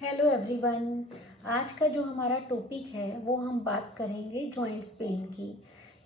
Hello everyone. आज का जो हमारा टॉपिक है वो हम बात करेंगे जॉइंट्स पेन की।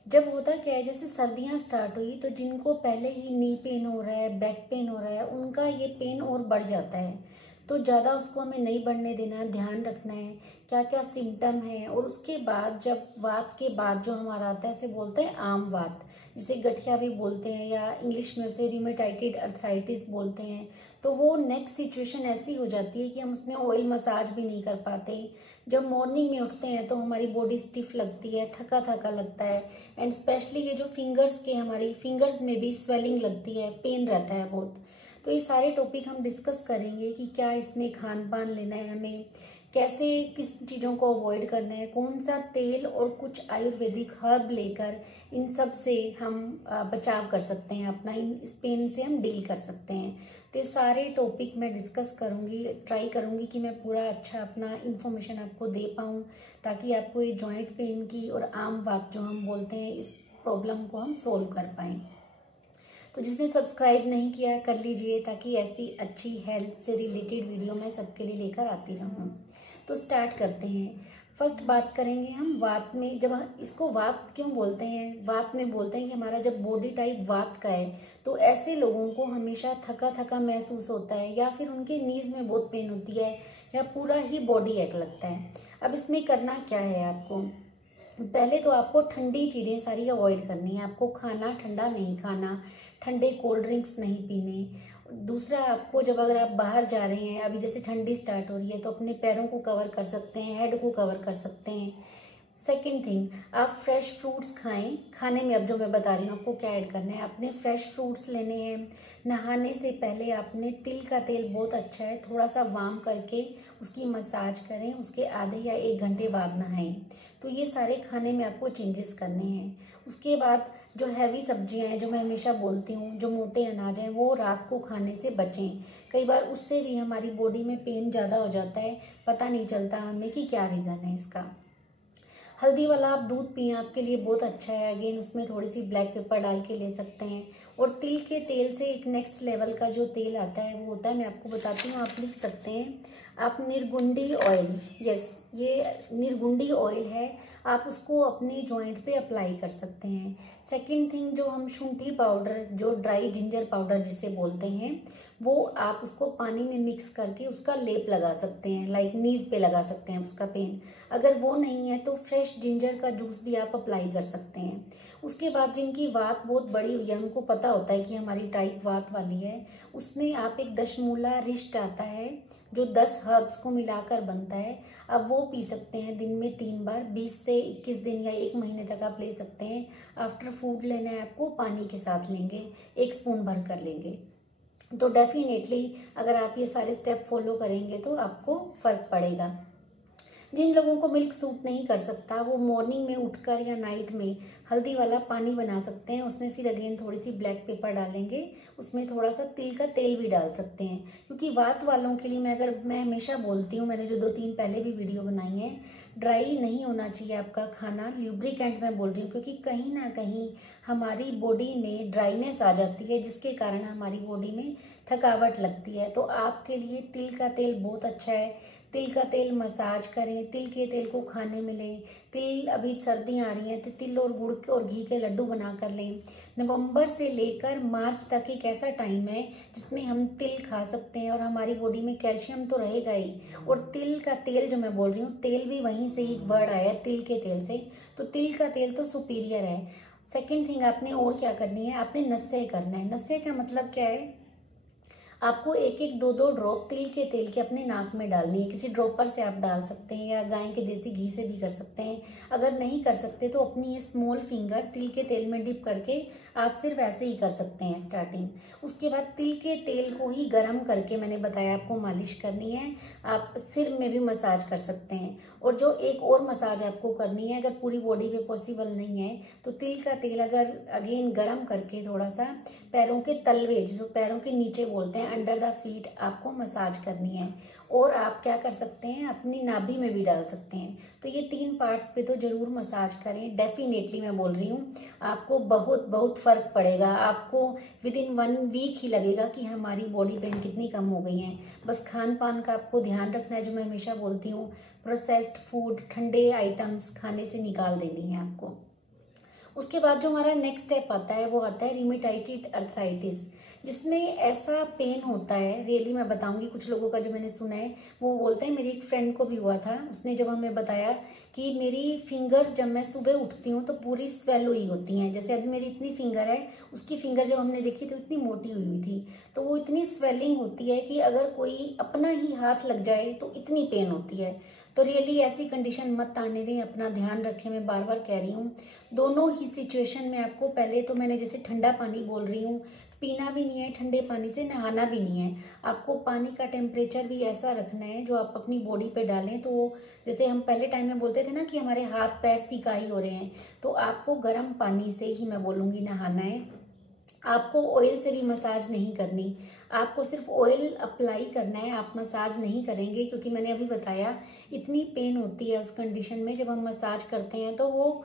जब होता क्या है, जैसे सर्दियां स्टार्ट हुई तो जिनको पहले ही नी पेन हो रहा है, बैक पेन हो रहा है, उनका ये पेन और बढ़ जाता है। तो ज़्यादा उसको हमें नहीं बढ़ने देना है, ध्यान रखना है क्या क्या सिम्टम है। और उसके बाद जब वात के बाद जो हमारा आता है उसे बोलते हैं आम वात, जिसे गठिया भी बोलते हैं या इंग्लिश में उसे रूमेटाइड अर्थराइटिस बोलते हैं। तो वो नेक्स्ट सिचुएशन ऐसी हो जाती है कि हम उसमें ऑयल मसाज भी नहीं कर पाते। जब मॉर्निंग में उठते हैं तो हमारी बॉडी स्टिफ लगती है, थका थका लगता है। एंड स्पेशली ये जो फिंगर्स के, हमारी फिंगर्स में भी स्वेलिंग लगती है, पेन रहता है बहुत। तो ये सारे टॉपिक हम डिस्कस करेंगे कि क्या इसमें खान पान लेना है हमें, कैसे किस चीज़ों को अवॉइड करना है, कौन सा तेल और कुछ आयुर्वेदिक हर्ब लेकर इन सब से हम बचाव कर सकते हैं, अपना इस पेन से हम डील कर सकते हैं। तो ये सारे टॉपिक मैं डिस्कस करूंगी, ट्राई करूंगी कि मैं पूरा अच्छा अपना इन्फॉर्मेशन आपको दे पाऊँ, ताकि आपको ये जॉइंट पेन की और आम बात जो हम बोलते हैं इस प्रॉब्लम को हम सोल्व कर पाएँ। तो जिसने सब्सक्राइब नहीं किया कर लीजिए, ताकि ऐसी अच्छी हेल्थ से रिलेटेड वीडियो मैं सबके लिए लेकर आती रहूँ। तो स्टार्ट करते हैं। फर्स्ट बात करेंगे हम वात में। जब हम इसको वात क्यों बोलते हैं, वात में बोलते हैं कि हमारा जब बॉडी टाइप वात का है तो ऐसे लोगों को हमेशा थका थका महसूस होता है, या फिर उनके नीज में बहुत पेन होती है, या पूरा ही बॉडी एक लगता है। अब इसमें करना क्या है आपको, पहले तो आपको ठंडी चीज़ें सारी अवॉइड करनी है। आपको खाना ठंडा नहीं खाना, ठंडे कोल्ड ड्रिंक्स नहीं पीने। दूसरा, आपको जब अगर आप बाहर जा रहे हैं, अभी जैसे ठंडी स्टार्ट हो रही है, तो अपने पैरों को कवर कर सकते हैं, हेड को कवर कर सकते हैं। सेकेंड थिंग, आप फ्रेश फ्रूट्स खाएं। खाने में अब जो मैं बता रही हूँ आपको क्या ऐड करना है, आपने फ्रेश फ्रूट्स लेने हैं। नहाने से पहले आपने तिल का तेल बहुत अच्छा है, थोड़ा सा वार्म करके उसकी मसाज करें, उसके आधे या 1 घंटे बाद नहाएं। तो ये सारे खाने में आपको चेंजेस करने हैं। उसके बाद जो हैवी सब्जियां हैं, जो मैं हमेशा बोलती हूँ, जो मोटे अनाज हैं, वो रात को खाने से बचें। कई बार उससे भी हमारी बॉडी में पेन ज़्यादा हो जाता है, पता नहीं चलता हमें कि क्या रीज़न है इसका। हल्दी वाला आप दूध पिए, आपके लिए बहुत अच्छा है। अगेन उसमें थोड़ी सी ब्लैक पेपर डाल के ले सकते हैं। और तिल के तेल से एक नेक्स्ट लेवल का जो तेल आता है वो होता है, मैं आपको बताती हूँ, आप लिख सकते हैं। आप निर्गुंडी ऑयल, यस ये निर्गुंडी ऑयल है, आप उसको अपने जॉइंट पे अप्लाई कर सकते हैं। सेकंड थिंग, जो हम शुंठी पाउडर, जो ड्राई जिंजर पाउडर जिसे बोलते हैं, वो आप उसको पानी में मिक्स करके उसका लेप लगा सकते हैं, लाइक नीज पे लगा सकते हैं उसका पेन। अगर वो नहीं है तो फ्रेश जिंजर का जूस भी आप अप्लाई कर सकते हैं। उसके बाद जिनकी वात बहुत बड़ी हुई है, उनको पता होता है कि हमारी टाइप वात वाली है, उसमें आप एक दशमूला रिष्ट आता है जो 10 हर्ब्स को मिलाकर बनता है, अब वो पी सकते हैं दिन में 3 बार। 20 से 21 दिन या 1 महीने तक आप ले सकते हैं। आफ्टर फूड लेना है आपको, पानी के साथ लेंगे, 1 स्पून भर कर लेंगे। तो डेफिनेटली अगर आप ये सारे स्टेप फॉलो करेंगे तो आपको फर्क पड़ेगा। जिन लोगों को मिल्क सूट नहीं कर सकता, वो मॉर्निंग में उठकर या नाइट में हल्दी वाला पानी बना सकते हैं। उसमें फिर अगेन थोड़ी सी ब्लैक पेपर डालेंगे, उसमें थोड़ा सा तिल का तेल भी डाल सकते हैं। क्योंकि वात वालों के लिए मैं हमेशा बोलती हूँ, मैंने जो 2-3 पहले भी वीडियो बनाई है, ड्राई नहीं होना चाहिए आपका खाना। ल्यूब्रिकेंट मैं बोल रही हूँ, क्योंकि कहीं ना कहीं हमारी बॉडी में ड्राइनेस आ जाती है, जिसके कारण हमारी बॉडी में थकावट लगती है। तो आपके लिए तिल का तेल बहुत अच्छा है। तिल का तेल मसाज करें, तिल के तेल को खाने में लें। तिल, अभी सर्दियाँ आ रही हैं तो तिल और गुड़ के और घी के लड्डू बना कर लें। नवंबर से लेकर मार्च तक एक ऐसा टाइम है जिसमें हम तिल खा सकते हैं, और हमारी बॉडी में कैल्शियम तो रहेगा ही। और तिल का तेल जो मैं बोल रही हूँ, तेल भी वहीं से ही वर्ड आया है, तिल के तेल से। तो तिल का तेल तो सुपीरियर है। सेकेंड थिंग, आपने और क्या करनी है, आपने नस्से करना है। नस्से का मतलब क्या है, आपको 1-1, 2-2 ड्रॉप तिल के तेल के अपने नाक में डालनी है। किसी ड्रॉपर से आप डाल सकते हैं, या गाय के देसी घी से भी कर सकते हैं। अगर नहीं कर सकते तो अपनी ये स्मॉल फिंगर तिल के तेल में डिप करके आप सिर्फ ऐसे ही कर सकते हैं स्टार्टिंग। उसके बाद तिल के तेल को ही गर्म करके, मैंने बताया आपको मालिश करनी है। आप सिर में भी मसाज कर सकते हैं। और जो एक और मसाज आपको करनी है, अगर पूरी बॉडी पे पॉसिबल नहीं है, तो तिल का तेल अगर अगेन गर्म करके थोड़ा सा पैरों के तलवे, जिसको पैरों के नीचे बोलते हैं, अंडर द फीट आपको मसाज करनी है। और आप क्या कर सकते हैं, अपनी नाभि में भी डाल सकते हैं। तो ये 3 पार्ट्स पे तो जरूर मसाज करें। डेफिनेटली मैं बोल रही हूँ, आपको बहुत बहुत फर्क पड़ेगा। आपको विद इन 1 वीक ही लगेगा कि हमारी बॉडी पेन कितनी कम हो गई है। बस खान पान का आपको ध्यान रखना है, जो मैं हमेशा बोलती हूँ, प्रोसेस्ड फूड, ठंडे आइटम्स खाने से निकाल देनी है आपको। उसके बाद जो हमारा नेक्स्ट स्टेप आता है वो आता है रिमेटाइटिड अर्थराइटिस, जिसमें ऐसा पेन होता है, रियली मैं बताऊंगी कुछ लोगों का जो मैंने सुना है, वो बोलते हैं, मेरी एक फ्रेंड को भी हुआ था, उसने जब हमें बताया कि मेरी फिंगर्स जब मैं सुबह उठती हूँ तो पूरी स्वेल हुई होती हैं। जैसे अभी मेरी इतनी फिंगर है, उसकी फिंगर जब हमने देखी तो इतनी मोटी हुई हुई थी। तो वो इतनी स्वेलिंग होती है कि अगर कोई अपना ही हाथ लग जाए तो इतनी पेन होती है। तो रियली ऐसी कंडीशन मत आने दें, अपना ध्यान रखें। मैं बार बार कह रही हूँ, दोनों ही सिचुएशन में आपको, पहले तो मैंने जैसे ठंडा पानी बोल रही हूँ, पीना भी नहीं है, ठंडे पानी से नहाना भी नहीं है। आपको पानी का टेम्परेचर भी ऐसा रखना है जो आप अपनी बॉडी पे डालें। तो जैसे हम पहले टाइम में बोलते थे ना कि हमारे हाथ पैर सिकाई हो रहे हैं, तो आपको गर्म पानी से ही मैं बोलूँगी नहाना है। आपको ऑयल से भी मसाज नहीं करनी, आपको सिर्फ ऑयल अप्लाई करना है, आप मसाज नहीं करेंगे, क्योंकि मैंने अभी बताया इतनी पेन होती है उस कंडीशन में। जब हम मसाज करते हैं तो वो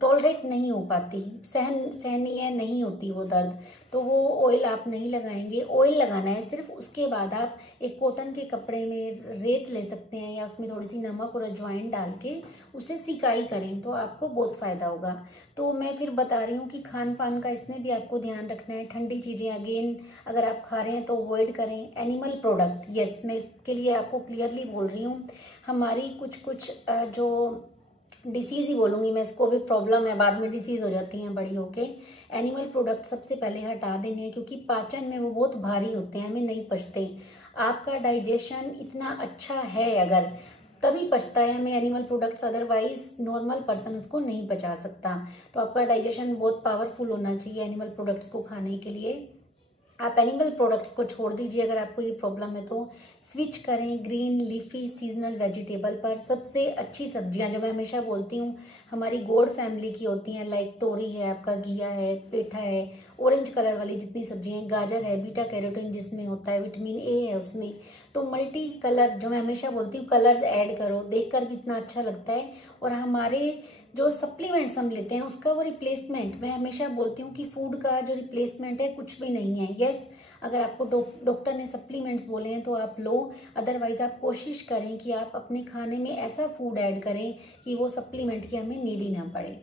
टॉलरेट नहीं हो पाती, सहनीय नहीं होती वो दर्द। तो वो ऑयल आप नहीं लगाएंगे, ऑयल लगाना है सिर्फ। उसके बाद आप एक कॉटन के कपड़े में रेत ले सकते हैं या उसमें थोड़ी सी नमक और अजवाइन डाल के उसे सिकाई करें, तो आपको बहुत फायदा होगा। तो मैं फिर बता रही हूँ कि खान पान का इसमें भी आपको ध्यान रखना है। ठंडी चीजें अगेन अगर आप खा रहे हैं तो अवॉइड करें। एनिमल प्रोडक्ट, यस, मैं इसके लिए आपको क्लियरली बोल रही हूँ। हमारी कुछ जो डिसीज ही बोलूंगी मैं इसको, भी प्रॉब्लम है, बाद में डिसीज हो जाती हैं बड़ी होके। एनिमल प्रोडक्ट सबसे पहले हटा देने हैं, क्योंकि पाचन में वो बहुत भारी होते हैं, हमें नहीं पचते। आपका डाइजेशन इतना अच्छा है अगर, तभी पचता है हमें animal products, otherwise normal person उसको नहीं पचा सकता। तो आपका डाइजेशन बहुत पावरफुल होना चाहिए एनिमल प्रोडक्ट्स को खाने के लिए। आप एनिमल प्रोडक्ट्स को छोड़ दीजिए अगर आपको ये प्रॉब्लम है, तो स्विच करें ग्रीन लीफी सीजनल वेजिटेबल पर। सबसे अच्छी सब्जियां जो मैं हमेशा बोलती हूँ हमारी गॉड फैमिली की होती हैं, लाइक तोरी है, आपका घिया है, पेठा है, ऑरेंज कलर वाली जितनी सब्जियां हैं, गाजर है, बीटा कैरोटीन जिसमें होता है, विटामिन ए है उसमें। तो मल्टी कलर, जो मैं हमेशा बोलती हूँ, कलर्स ऐड करो, देखकर भी इतना अच्छा लगता है। और हमारे जो सप्लीमेंट्स हम लेते हैं उसका वो रिप्लेसमेंट, मैं हमेशा बोलती हूँ कि फूड का जो रिप्लेसमेंट है कुछ भी नहीं है। यस, अगर आपको डॉक्टर ने सप्लीमेंट्स बोले हैं तो आप लो, अदरवाइज आप कोशिश करें कि आप अपने खाने में ऐसा फूड ऐड करें कि वो सप्लीमेंट की हमें नीड ही ना पड़े।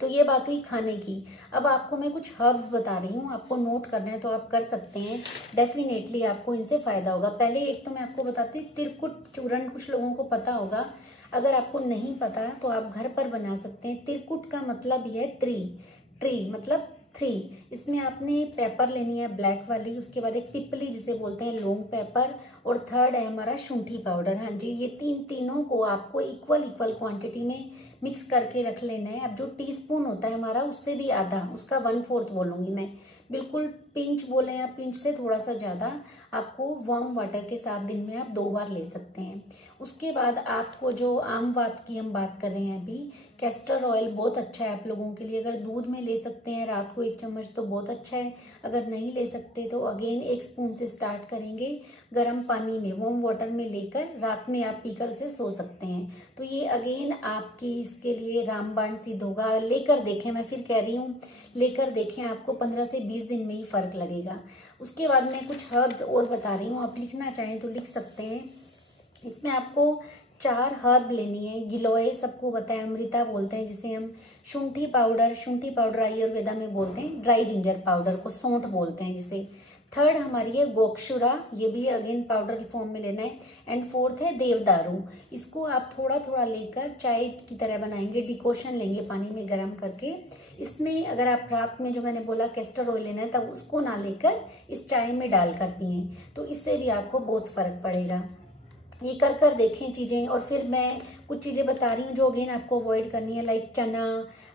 तो ये बात हुई खाने की। अब आपको मैं कुछ हर्ब्स बता रही हूँ, आपको नोट करना है तो आप कर सकते हैं, डेफिनेटली आपको इनसे फायदा होगा। पहले एक तो मैं आपको बताती हूँ तिरकुट चूर्ण, कुछ लोगों को पता होगा, अगर आपको नहीं पता तो आप घर पर बना सकते हैं। तिरकुट का मतलब ये ट्री मतलब 3। इसमें आपने पेपर लेनी है ब्लैक वाली, उसके बाद एक पिपली जिसे बोलते हैं लॉन्ग पेपर, और थर्ड है हमारा शुंठी पाउडर। हाँ जी, ये तीनों को आपको इक्वल क्वांटिटी में मिक्स करके रख लेना है। अब जो टीस्पून होता है हमारा उससे भी आधा, उसका 1/4 बोलूंगी मैं, बिल्कुल पिंच बोले या पिंच से थोड़ा सा ज्यादा, आपको वार्म वाटर के साथ दिन में आप 2 बार ले सकते हैं। उसके बाद आपको जो आमवात की हम बात कर रहे हैं अभी, कैस्टर ऑयल बहुत अच्छा है आप लोगों के लिए। अगर दूध में ले सकते हैं रात को 1 चम्मच तो बहुत अच्छा है, अगर नहीं ले सकते तो अगेन 1 स्पून से स्टार्ट करेंगे, गर्म पानी में वार्म वाटर में लेकर रात में आप पीकर उसे सो सकते हैं। तो ये अगेन आपकी इसके लिए रामबाण सिद्ध होगा। लेकर देखें, मैं फिर कह रही हूँ, लेकर देखें, आपको 15 से 20 दिन में ही फर्क लगेगा। उसके बाद मैं कुछ हर्ब्स और बता रही हूँ, आप लिखना चाहें तो लिख सकते हैं। इसमें आपको 4 हर्ब लेनी है। गिलोय सबको पता है, अमृता बोलते हैं जिसे हम, शुंठी पाउडर आयुर्वेदा में बोलते हैं, ड्राई जिंजर पाउडर को सौंठ बोलते हैं जिसे। थर्ड हमारी है गोक्षुरा, ये भी अगेन पाउडर फॉर्म में लेना है। एंड फोर्थ है देवदारू, इसको आप थोड़ा थोड़ा लेकर चाय की तरह बनाएंगे, डिकोशन लेंगे पानी में गर्म करके। इसमें अगर आप रात में जो मैंने बोला कैस्टर ऑयल लेना है, तब उसको ना लेकर इस चाय में डालकर पिए, तो इससे भी आपको बहुत फर्क पड़ेगा। ये कर देखें चीजें। और फिर मैं कुछ चीजें बता रही हूँ जो अगेन आपको अवॉइड करनी है, लाइक चना,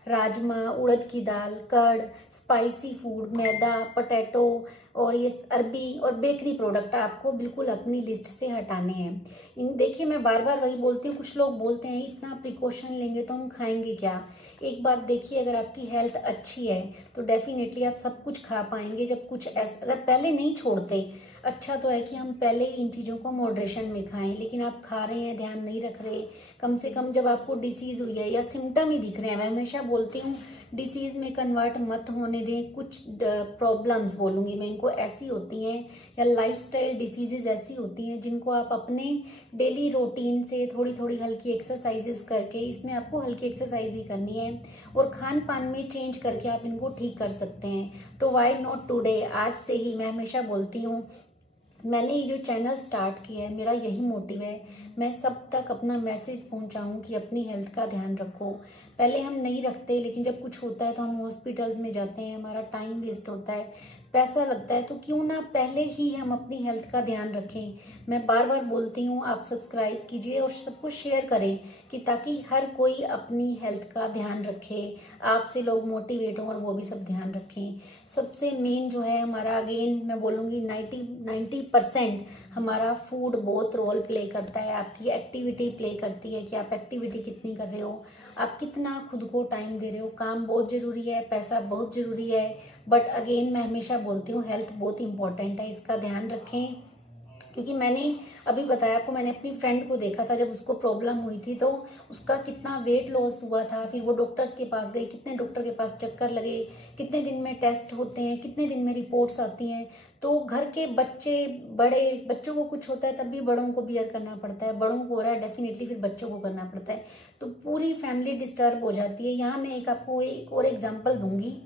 राजमा, उड़द की दाल, कर्ड, स्पाइसी फूड, मैदा, पोटैटो और ये अरबी और बेकरी प्रोडक्ट आपको बिल्कुल अपनी लिस्ट से हटाने हैं। इन देखिए, मैं बार बार वही बोलती हूँ, कुछ लोग बोलते हैं इतना प्रिकॉशन लेंगे तो हम खाएंगे क्या। एक बात देखिए, अगर आपकी हेल्थ अच्छी है तो डेफिनेटली आप सब कुछ खा पाएंगे। जब कुछ ऐसा अगर पहले नहीं छोड़ते, अच्छा तो है कि हम पहले ही इन चीज़ों को मॉडरेशन में खाएं, लेकिन आप खा रहे हैं, ध्यान नहीं रख रहे। कम से कम जब आपको डिसीज़ हुई है या सिम्टम ही दिख रहे हैं, मैं हमेशा बोलती हूँ डिसीज़ में कन्वर्ट मत होने दें। कुछ प्रॉब्लम्स बोलूँगी मैं, इनको ऐसी होती हैं या लाइफस्टाइल डिसीजेज ऐसी होती हैं जिनको आप अपने डेली रूटीन से थोड़ी थोड़ी हल्की एक्सरसाइजेस करके, इसमें आपको हल्की एक्सरसाइज ही करनी है और खान पान में चेंज करके आप इनको ठीक कर सकते हैं। तो वाई नॉट टुडे, आज से ही। मैं हमेशा बोलती हूँ, मैंने ये जो चैनल स्टार्ट किया है, मेरा यही मोटिव है, मैं सब तक अपना मैसेज पहुंचाऊं कि अपनी हेल्थ का ध्यान रखो। पहले हम नहीं रखते, लेकिन जब कुछ होता है तो हम हॉस्पिटल्स में जाते हैं, हमारा टाइम वेस्ट होता है, पैसा लगता है। तो क्यों ना पहले ही हम अपनी हेल्थ का ध्यान रखें। मैं बार बार बोलती हूँ, आप सब्सक्राइब कीजिए और सबको शेयर करें कि ताकि हर कोई अपनी हेल्थ का ध्यान रखे, आपसे लोग मोटिवेट हों और वो भी सब ध्यान रखें। सबसे मेन जो है हमारा, अगेन मैं बोलूँगी 90% हमारा फूड बहुत रोल प्ले करता है। आपकी एक्टिविटी प्ले करती है कि आप एक्टिविटी कितनी कर रहे हो, आप कितना खुद को टाइम दे रहे हो। काम बहुत ज़रूरी है, पैसा बहुत ज़रूरी है, बट अगेन मैं हमेशा बोलती हूँ हेल्थ बहुत इंपॉर्टेंट है, इसका ध्यान रखें। क्योंकि मैंने अभी बताया आपको, मैंने अपनी फ्रेंड को देखा था, जब उसको प्रॉब्लम हुई थी तो उसका कितना वेट लॉस हुआ था। फिर वो डॉक्टर्स के पास गई, कितने डॉक्टर के पास चक्कर लगे, कितने दिन में टेस्ट होते हैं, कितने दिन में रिपोर्ट्स आती हैं। तो घर के बच्चे, बड़े बच्चों को कुछ होता है तब भी बड़ों को बियर करना पड़ता है, बड़ों को हो रहा है डेफिनेटली फिर बच्चों को करना पड़ता है, तो पूरी फैमिली डिस्टर्ब हो जाती है। यहाँ मैं आपको एक और एग्जाम्पल दूंगी।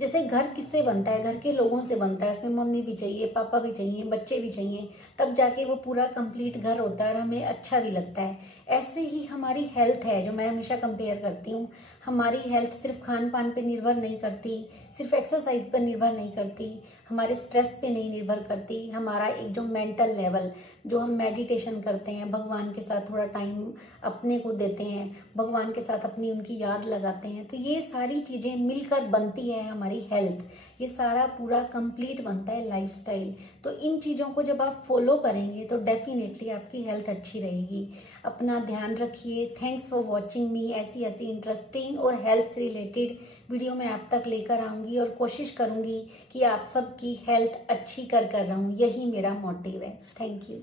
जैसे घर किससे बनता है, घर के लोगों से बनता है, उसमें मम्मी भी चाहिए, पापा भी चाहिए, बच्चे भी चाहिए, तब जाके वो पूरा कंप्लीट घर होता है और हमें अच्छा भी लगता है। ऐसे ही हमारी हेल्थ है, जो मैं हमेशा कंपेयर करती हूँ। हमारी हेल्थ सिर्फ खान पान पे निर्भर नहीं करती, सिर्फ एक्सरसाइज पर निर्भर नहीं करती, हमारे स्ट्रेस पे नहीं निर्भर करती। हमारा एक जो मेंटल लेवल, जो हम मेडिटेशन करते हैं, भगवान के साथ थोड़ा टाइम अपने को देते हैं, भगवान के साथ अपनी उनकी याद लगाते हैं, तो ये सारी चीज़ें मिलकर बनती है हमारी हेल्थ। ये सारा पूरा कंप्लीट बनता है लाइफस्टाइल। तो इन चीज़ों को जब आप फॉलो करेंगे तो डेफिनेटली आपकी हेल्थ अच्छी रहेगी। अपना ध्यान रखिए। थैंक्स फॉर वॉचिंग मी। ऐसी ऐसी इंटरेस्टिंग और हेल्थ से रिलेटेड वीडियो मैं आप तक लेकर आऊँगी और कोशिश करूँगी कि आप सबकी हेल्थ अच्छी कर रहूँ। यही मेरा मोटिव है। Thank you.